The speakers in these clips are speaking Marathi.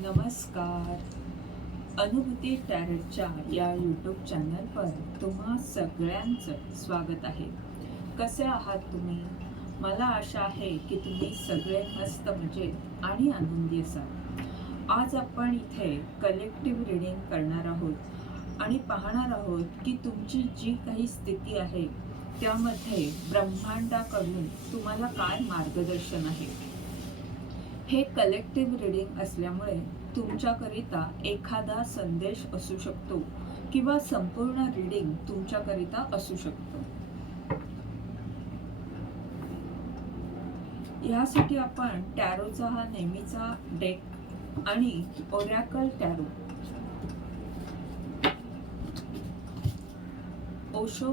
नमस्कार. अनुभूती टॅरेटच्या या यूट्यूब चॅनलवर तुम्हा सगळ्यांचं स्वागत आहे. कसे आहात तुम्ही? मला आशा आहे की तुम्ही सगळे मस्त मजेत आणि आनंदी असाल. आज आपण इथे कलेक्टिव्ह रिडिंग करणार आहोत आणि पाहणार आहोत की तुमची जी काही स्थिती आहे त्यामध्ये ब्रह्मांडाकडून तुम्हाला काय मार्गदर्शन आहे? हे कलेक्टिव्ह रिडिंग असल्यामुळे तुमच्याकरिता एखादा संदेश असू शकतो किंवा संपूर्ण रिडिंग तुमच्याकरिता असू शकतो. यासाठी आपण टॅरोचा हा नेहमीचा डेक आणि ओरॅकल टॅरो ओशो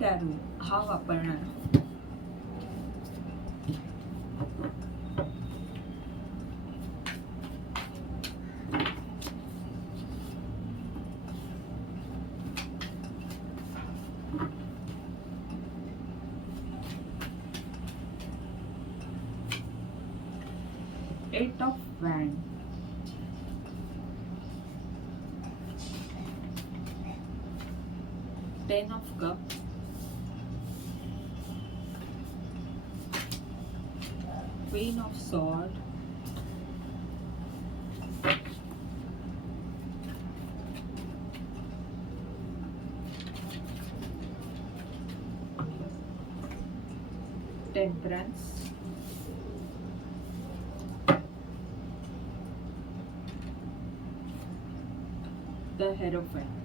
टॅरो हा वापरणार. 10 of cups. Queen of sword. Temperance. The Hierophant.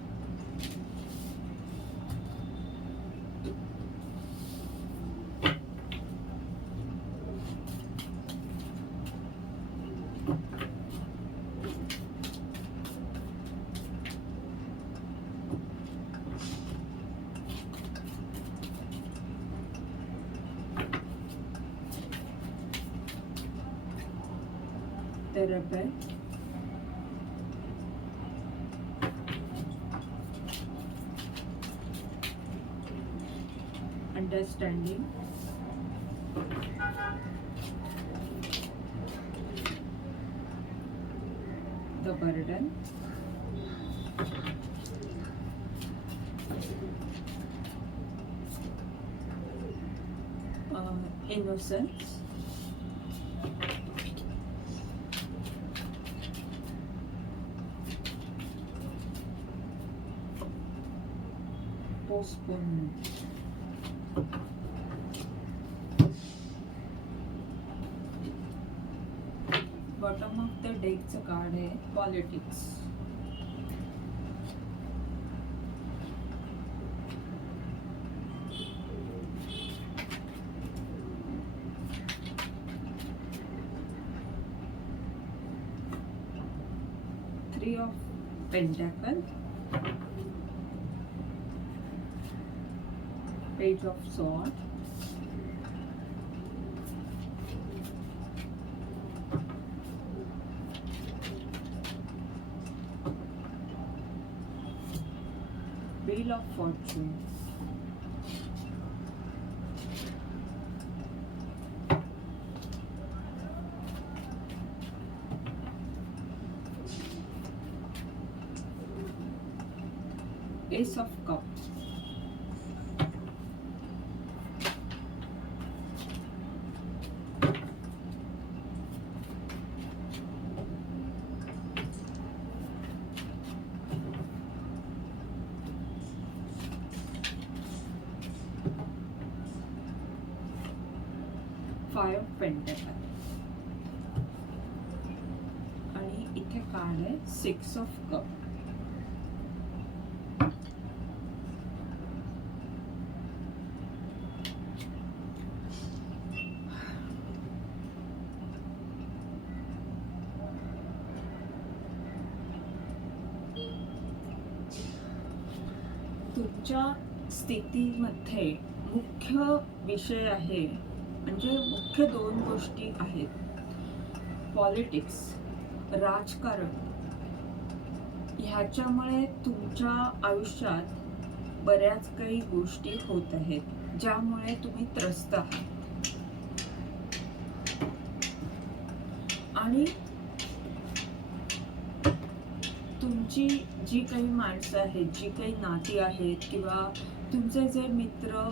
Rebel. understanding. The burden. Uh, innocence postponement bottom of the डेकचं card आहे politics three of pentacle page of sword five of pentacle आणि इथे कार्ड आहे सिक्स ऑफ कप तुमच्या स्थितीमध्ये मुख्य विषय आहे म्हणजे मुख्य दोन गोष्टी आहेत. पॉलिटिक्स राजकारण. ह्याच्यामुळे तुमच्या आयुष्यात बऱ्याच काही गोष्टी होत आहेत ज्यामुळे तुम्ही त्रस्त आहात. आणि तुमची जी काही माणसं आहेत जी काही नाती आहेत किंवा तुमचे जे मित्र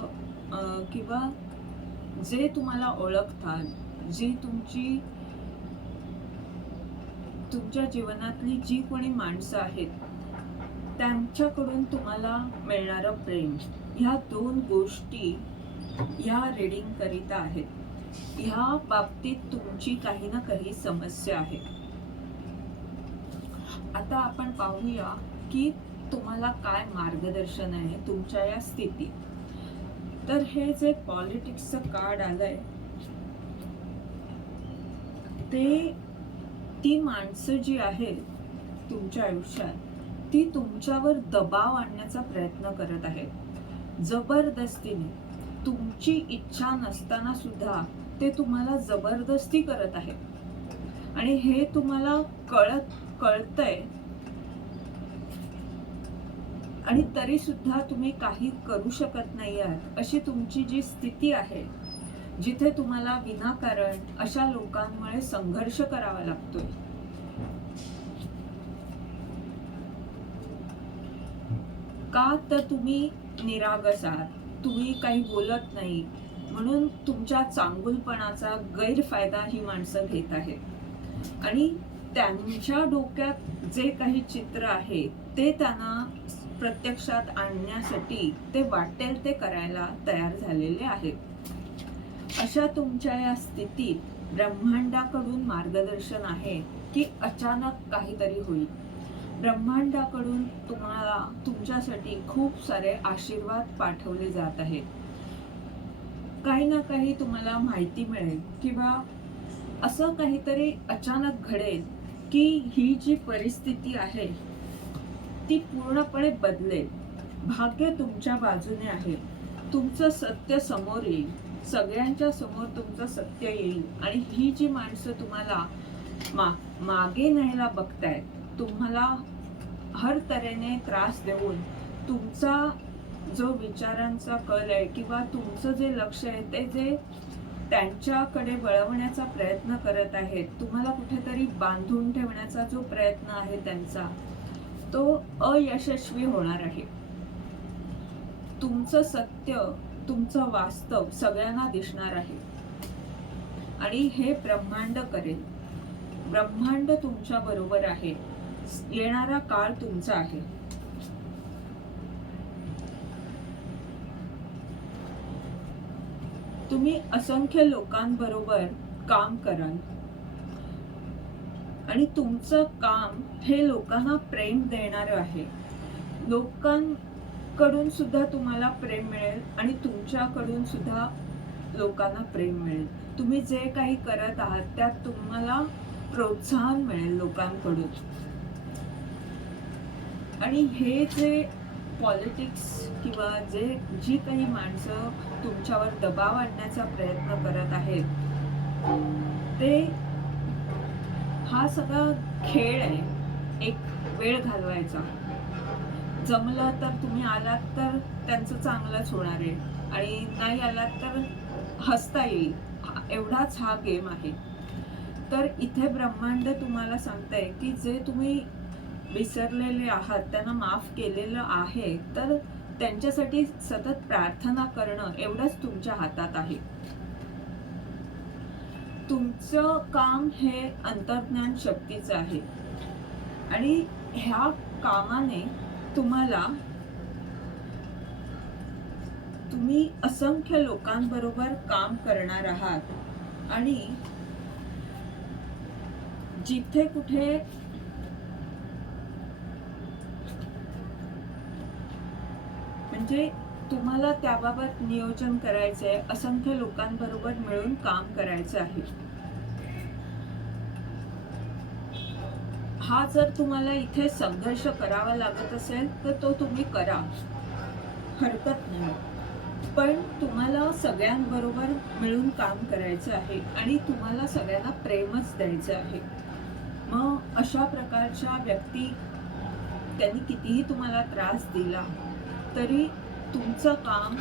किंवा जे तुम्हाला ओळखतात जी तुमची तुमच्या जीवनातली जी कोणी माणसं आहेत त्यांच्याकडून तुम्हाला मिळणारं प्रेम. ह्या दोन गोष्टी ह्या रीडिंग करीता आहेत. ह्या बाबतीत तुमची काही ना काही समस्या आहे. आता आपण पाहूया की तुम्हाला काय मार्गदर्शन आहे तुमच्या या स्थितीत. तर हे जे पॉलिटिक्सचं कार्ड आलंय ते ती माणसं जी आहेत तुमच्या आयुष्यात ती तुमच्यावर दबाव आणण्याचा प्रयत्न करत आहेत. जबरदस्तीने. तुमची इच्छा नसताना सुद्धा ते तुम्हाला जबरदस्ती करत आहेत. आणि हे तुम्हाला कळत कळतंय आणि तरी सुद्धा तुम्ही काही करू शकत नाही आहात. अशी तुमची जी स्थिती आहे जिथे तुम्हाला विनाकारण अशा लोकांमुळे संघर्ष करावा लागतोय. का तर तुम्ही निरागस आहात तुम्ही काही बोलत नाही म्हणून तुमच्या चांगुलपणाचा गैरफायदा ही माणसं घेत आहेत. आणि त्यांच्या डोक्यात जे काही चित्र आहे ते त्यांना प्रत्यक्षात आणण्यासाठी ते वाटेल ते करायला तयार झालेले आहेत. अशा तुमच्या या स्थितीत ब्रह्मांडाकडून मार्गदर्शन आहे की अचानक काहीतरी होईल. ब्रह्मांडाकडून तुम्हाला तुमच्यासाठी खूप सारे आशीर्वाद पाठवले जात आहेत. काही ना काही तुम्हाला माहिती मिळेल किंवा असं काहीतरी अचानक घडेल की ही जी परिस्थिती आहे ती पूर्णपणे बदलेल. भाग्य तुमच्या बाजूने आहे. तुमचं सत्य समोर येईल. सगळ्यांच्या समोर तुमचं सत्य येईल. आणि ही जी माणसं तुम्हाला मा मागे न्यायला बघतायत तुम्हाला हर तऱ्हेने त्रास देऊन तुमचा जो विचारांचा कल आहे किंवा तुमचं जे लक्ष आहे ते जे त्यांच्याकडे वळवण्याचा प्रयत्न करत आहेत तुम्हाला कुठेतरी बांधून ठेवण्याचा जो प्रयत्न आहे त्यांचा तो अयशस्वी होणार आहे. तुमचं सत्य तुमचं वास्तव सगळ्यांना दिसणार आहे. आणि हे ब्रह्मांड करेल. ब्रह्मांड तुमच्या बरोबर आहे. येणारा काळ तुमचा आहे. तुम्ही असंख्य लोकांबरोबर काम कराल. आणि तुमचं काम हे लोकांना प्रेम देणारं आहे. लोकांकडून सुद्धा तुम्हाला प्रेम मिळेल आणि तुमच्याकडून सुद्धा लोकांना प्रेम मिळेल. तुम्ही जे काही करत आहात त्यात तुम्हाला प्रोत्साहन मिळेल लोकांकडून. आणि हे जे पॉलिटिक्स किंवा जे जी काही माणसं तुमच्यावर दबाव आणण्याचा प्रयत्न करत आहेत ते हा सगळा खेळ आहे. एक वेळ घालवायचा. जमलं तर तुम्ही आलात तर त्यांचं चांगलंच होणार आहे. आणि नाही आलात तर हसता येईल. एवढाच हा गेम आहे. तर इथे ब्रह्मांड तुम्हाला सांगताय की जे तुम्ही विसरलेले आहात त्यांना माफ केलेलं आहे तर त्यांच्यासाठी सतत प्रार्थना करणं एवढंच तुमच्या हातात आहे. तुमचं काम हे अंतर्ज्ञान शक्तीचं आहे. आणि ह्या कामाने तुम्हाला तुम्ही असंख्य लोकांबरोबर काम करणार आहात. आणि जिथे कुठे म्हणजे तुम्हाला त्याबाबत नियोजन करायचं आहे असंख्य लोकांबरोबर मिळून काम करायचं आहे. हा जर तुम्हाला इथे संघर्ष करावा लागत असेल तर तो तुम्ही करा. हरकत नाही. पण तुम्हाला सगळ्यांबरोबर मिळून काम करायचं आहे आणि तुम्हाला सगळ्यांना प्रेमच द्यायचं आहे. मग अशा प्रकारच्या व्यक्ती त्यांनी कितीही तुम्हाला त्रास दिला तरी तुमचं काम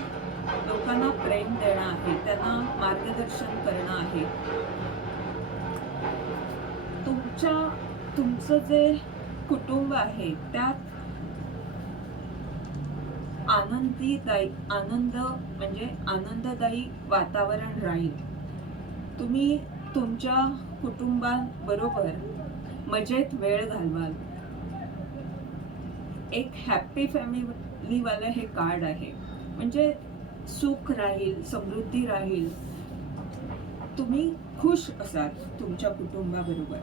लोकांना प्रेम देणं आहे त्यांना मार्गदर्शन करणं आहे. तुमच्या तुमचं जे कुटुंब आहे त्यात आनंदीदायी आनंद म्हणजे आनंददायी वातावरण राहील. तुम्ही तुमच्या कुटुंबाबरोबर मजेत वेळ घालवाल. एक हॅप्पी फॅमिलीवालं हे कार्ड आहे. म्हणजे सुख राहील समृद्धी राहील. तुम्ही खुश असाल तुमच्या कुटुंबाबरोबर.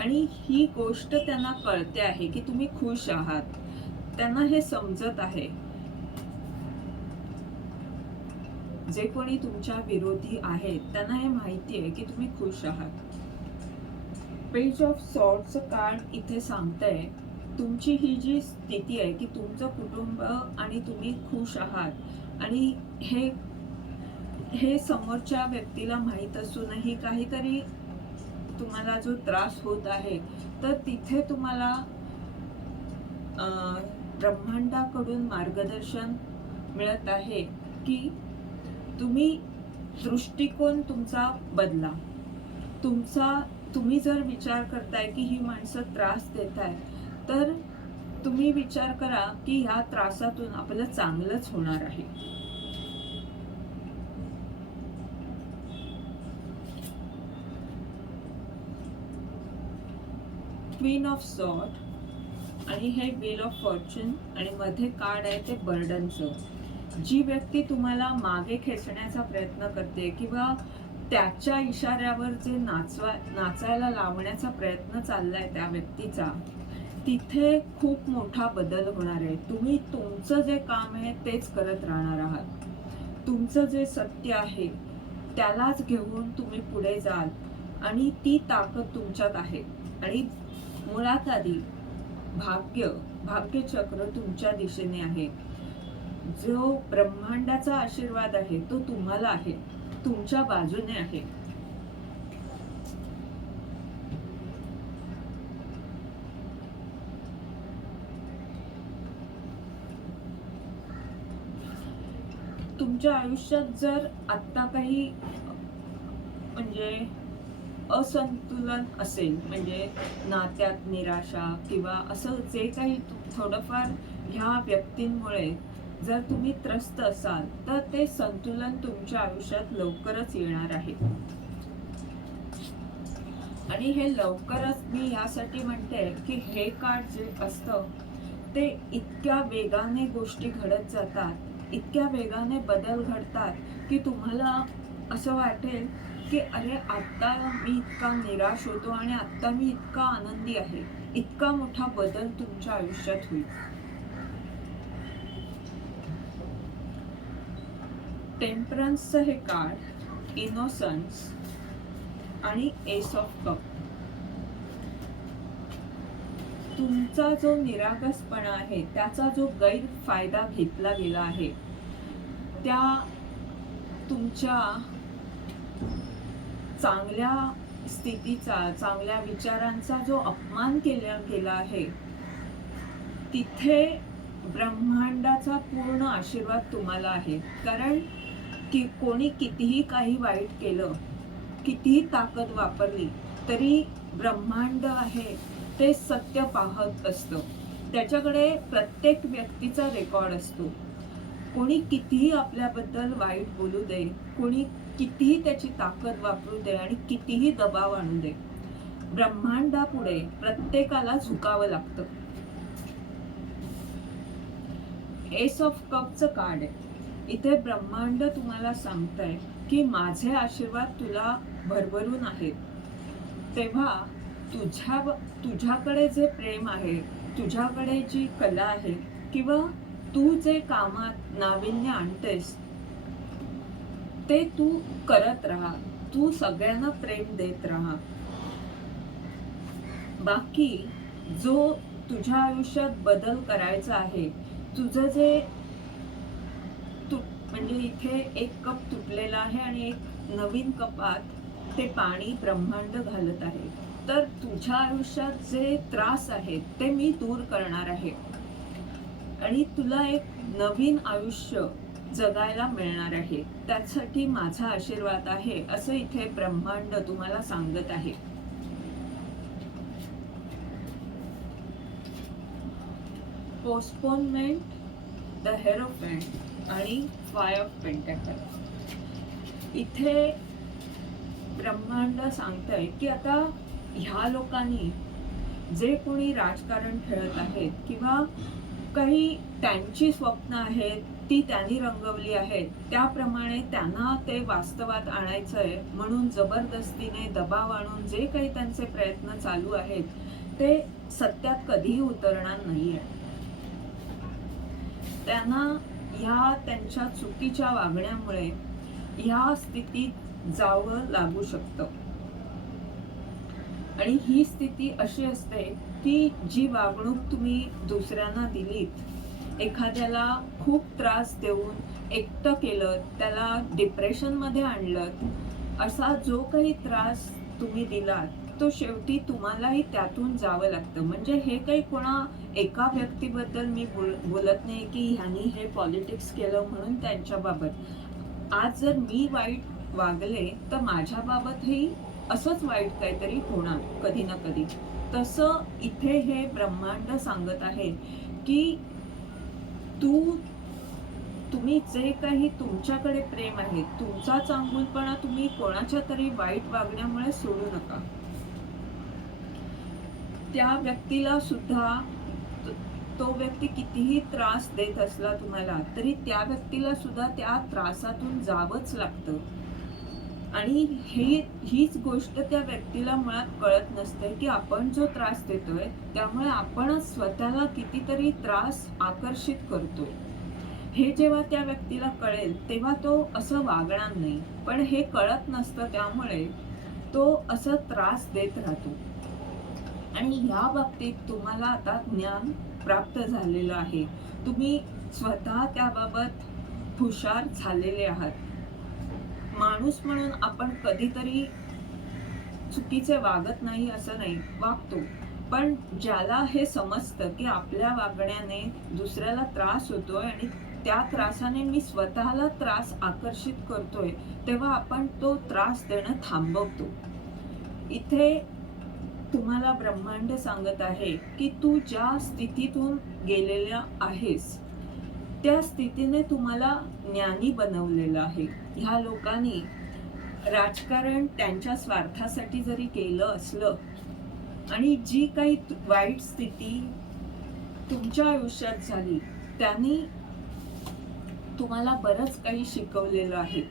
आणि ही गोष्ट त्यांना कळते आहे की तुम्ही खुश आहात. त्यांना हे समजत आहे. जे कोणी तुमच्या विरोधी आहेत त्यांना हे माहिती आहे की तुम्ही खुश आहात. पेज ऑफ सॉर्टचं कार्ड इथे सांगतंय तुमची ही जी स्थिती आहे की तुमचं कुटुंब आणि तुम्ही खुश आहात. आणि हे हे समोरच्या व्यक्तीला माहीत असूनही काहीतरी तुम्हाला जो त्रास होत आहे तर तिथे तुम्हाला ब्रह्मांडाकडून मार्गदर्शन मिळत आहे की तुम्ही दृष्टिकोन तुमचा बदला. तुमचा तुम्ही जर विचार करताय की ही माणसं त्रास देत आहे तर तुम्ही विचार करा की ह्या त्रासातून आपलं चांगलंच होणार आहे. क्वीन ऑफ सॉट आणि हे व्हील ऑफ फॉर्च्यून आणि मध्ये कार्ड आहे ते बर्डनचं जी व्यक्ती तुम्हाला मागे खेचण्याचा प्रयत्न करते किंवा त्याच्या इशाऱ्यावर जे नाचवा नाचायला लावण्याचा प्रयत्न चाललाय त्या व्यक्तीचा तिथे खूप मोठा बदल होणार आहे. तुम्ही तुमचं जे काम आहे तेच करत राहणार आहात. तुमचं जे सत्य आहे त्यालाच घेऊन तुम्ही पुढे जाल आणि ती ताकद तुमच्यात आहे. आणि मुळात आधी भाग्य भाग्यचक्र तुमच्या दिशेने आहे. जो ब्रह्मांडाचा आशीर्वाद आहे तो तुम्हाला आहे. तुमच्या बाजूने आहे. तुमच्या आयुष्यात जर आत्ता काही म्हणजे असंतुलन असेल म्हणजे नात्यात निराशा किंवा असं जे काही थोडंफार ह्या व्यक्तींमुळे जर तुम्ही त्रस्त असाल तर ते संतुलन तुमच्या आयुष्यात लवकरच येणार आहे. आणि हे लवकरच मी यासाठी म्हणते की हे कार्ड जे असतं ते इतक्या वेगाने गोष्टी घडत जातात इतक्या वेगाने बदल घडतात की तुम्हाला असं वाटेल की अरे आत्ता मी इतका निराश होतो आणि आत्ता मी इतका आनंदी आहे. इतका मोठा बदल तुमच्या आयुष्यात होईल. टेम्परन्सचं हे कार्ड इनोसन्स आणि एस ऑफ कप तुमचा जो निरागसपणा आहे त्याचा जो गैरफायदा घेतला गेला आहे त्या तुमच्या चांगल्या स्थितीचा चांगल्या विचारांचा जो अपमान केला गेला आहे तिथे ब्रह्मांडाचा पूर्ण आशीर्वाद तुम्हाला आहे. कारण की कोणी कितीही काही वाईट केलं कितीही ताकद वापरली तरी ब्रह्मांड आहे ते सत्य पाहत असतं. त्याच्याकडे प्रत्येक व्यक्तीचा रेकॉर्ड असतो. कोणी कितीही आपल्याबद्दल वाईट बोलू दे कोणी कितीही त्याची ताकद वापरू दे आणि कितीही दबाव आणू दे ब्रह्मांडापुढे प्रत्येकाला झुकावं लागतं. एस ऑफ कपचं कार्ड आहे. इथे ब्रह्मांड तुम्हाला सांगतंय की माझे आशीर्वाद तुला भरभरून आहेत. तेव्हा तुझ्या तुझ्याकडे जे प्रेम आहे तुझ्याकडे जी कला आहे किंवा तू जे कामात नाविन्य आणतेस ते तू करत राहा. तू सगळ्यांना प्रेम देत राहा. बाकी जो तुझ्या आयुष्यात बदल करायचा आहे तुझं जे म्हणजे इथे एक कप तुटलेला आहे आणि एक नवीन कपात ते पाणी ब्रह्मांड घालत आहे. तर तुझ्या आयुष्यात जे त्रास आहेत ते मी दूर करणार आहे. आणि तुला एक नवीन आयुष्य जगायला मिळणार आहे. त्यासाठी माझा आशीर्वाद आहे असं इथे ब्रह्मांड तुम्हाला सांगत आहे. पोस्टपोनमेंट द हेरोपेंट आणि फाय ऑफ पेंटॅकल. इथे ब्रह्मांड सांगतंय की आता ह्या लोकांनी जे कोणी राजकारण खेळत आहेत किंवा काही त्यांची स्वप्न आहेत ती त्यांनी रंगवली आहेत त्याप्रमाणे त्यांना ते वास्तवात आणायचं आहे म्हणून जबरदस्तीने दबाव आणून जे काही त्यांचे प्रयत्न चालू आहेत ते सत्यात कधीही उतरणार नाहीये. त्यांना ह्या त्यांच्या चुकीच्या वागण्यामुळे ह्या स्थितीत जावं लागू शकतं. आणि ही स्थिती अशी असते की जी वागणूक तुम्ही दुसऱ्यांना दिलीत एखाद्याला खूप त्रास देऊन एकटं केलं त्याला डिप्रेशनमध्ये आणलं असा जो काही त्रास तुम्ही दिलात तो शेवटी तुम्हालाही त्यातून जावं लागतं. म्हणजे हे काही कोणा एका व्यक्तीबद्दल मी बोल बोलत नाही की ह्यांनी हे पॉलिटिक्स केलं म्हणून त्यांच्याबाबत आज जर मी वाईट वागले तर माझ्याबाबतही असंच वाईट काहीतरी होणार कधी ना कधी. तसं इथे हे ब्रह्मांड सांगत आहे की तू तुम्ही जे काही तुमच्याकडे प्रेम आहे तुमचा चांगुलपणा तुम्ही कोणाच्या तरी वाईट वागण्यामुळे सोडू नका. त्या व्यक्तीला सुद्धा तो- व्यक्ती कितीही त्रास देत असला तुम्हाला तरी त्या व्यक्तीला सुद्धा त्या त्रासातून जावंच लागतं. आणि हे हीच गोष्ट त्या व्यक्तीला मुळात कळत नसते की आपण जो त्रास देतोय त्यामुळे आपणच स्वतःला कितीतरी त्रास आकर्षित करतोय. हे जेव्हा त्या व्यक्तीला कळेल तेव्हा तो असं वागणार नाही. पण हे कळत नसतं त्यामुळे तो असं त्रास देत राहतो. आणि या बाबतीत तुम्हाला आता ज्ञान प्राप्त झालेलं आहे. तुम्ही स्वतः त्याबाबत हुशार झालेले आहात. माणूस म्हणून आपण कधीतरी चुकीचे वागत नाही असं नाही वागतो. पण ज्याला हे समजतं की आपल्या वागण्याने दुसऱ्याला त्रास होतोय आणि त्या त्रासाने मी स्वतःला त्रास आकर्षित करतोय तेव्हा आपण तो त्रास देणं थांबवतो. इथे तुम्हाला ब्रह्मांड सांगत आहे की तू ज्या स्थितीतून गेलेल्या आहेस त्या स्थितीने तुम्हाला ज्ञानी बनवलेलं आहे. ह्या लोकांनी राजकारण त्यांच्या स्वार्थासाठी जरी केलं असलं आणि जी काही वाईट स्थिती तुमच्या आयुष्यात झाली त्यांनी तुम्हाला बरंच काही शिकवलेलं आहे.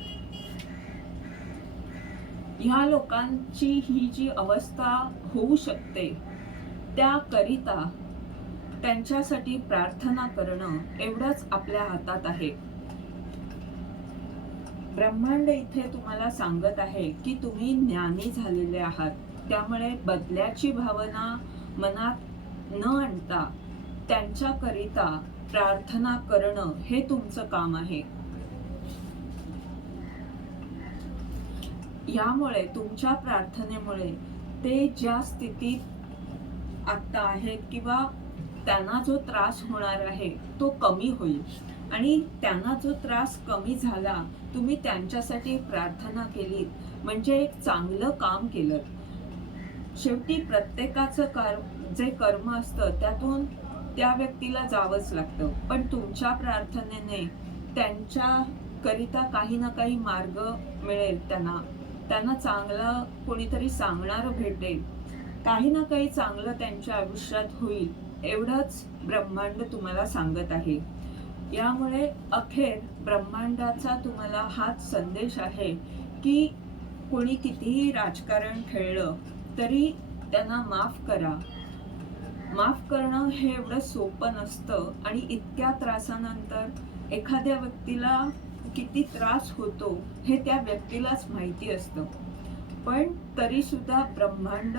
ह्या लोकांची ही जी अवस्था होऊ शकते त्याकरिता त्यांच्यासाठी प्रार्थना करणं एवढंच आपल्या हातात आहे. ब्रह्मांड इथे तुम्हाला सांगत आहे की तुम्ही ज्ञानी झालेले आहात. त्यामुळे बदल्याची भावना मनात न आणता त्यांच्याकरिता प्रार्थना करणं हे तुमचं काम आहे. यामुळे तुमच्या प्रार्थनेमुळे ते ज्या स्थितीत आत्ता आहेत किंवा त्यांना जो त्रास होणार आहे तो कमी होईल. आणि त्यांना जो त्रास कमी झाला तुम्ही त्यांच्यासाठी प्रार्थना केली म्हणजे एक चांगलं काम केलं शेवटी प्रत्येकाचं कर जे कर्म असतं त्यातून त्या व्यक्तीला जावंच लागतं. पण तुमच्या प्रार्थनेने त्यांच्याकरिता काही ना काही मार्ग मिळेल त्यांना. त्यांना चांगलं कोणीतरी सांगणारं भेटेल काही ना काही चांगलं त्यांच्या आयुष्यात होईल एवढंच ब्रह्मांड तुम्हाला सांगत आहे. यामुळे अखेर ब्रह्मांडाचा तुम्हाला हाच संदेश आहे की कोणी कितीही राजकारण खेळलं तरी त्यांना माफ करा. माफ करणं हे एवढं सोपं नसतं आणि इतक्या त्रासानंतर एखाद्या व्यक्तीला किती त्रास होतो हे त्या व्यक्तीलाच माहिती असतं. पण तरी सुद्धा ब्रह्मांड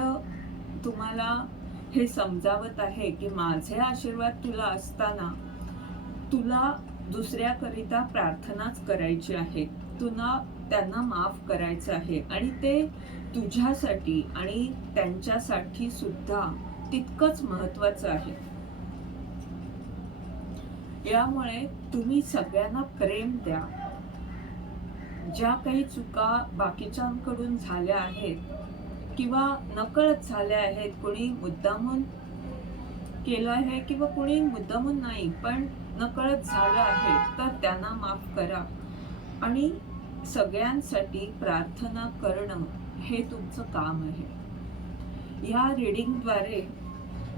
तुम्हाला हे समजावत आहे की माझे आशीर्वाद तुला असताना तुला दुसऱ्याकरिता प्रार्थनाच करायची आहे. तुला त्यांना माफ करायचं आहे आणि ते तुझ्यासाठी आणि त्यांच्यासाठी सुद्धा तितकंच महत्वाचं आहे. यामुळे तुम्ही सगळ्यांना प्रेम द्या. ज्या काही चुका बाकीच्यांकडून झाल्या आहेत किंवा नकळत झाल्या आहेत कोणी मुद्दामून केलं आहे किंवा कोणी मुद्दामून नाही पण नकळत झालं आहे तर त्यांना माफ करा. आणि सगळ्यांसाठी प्रार्थना करणं हे तुमचं काम आहे. या रिडिंगद्वारे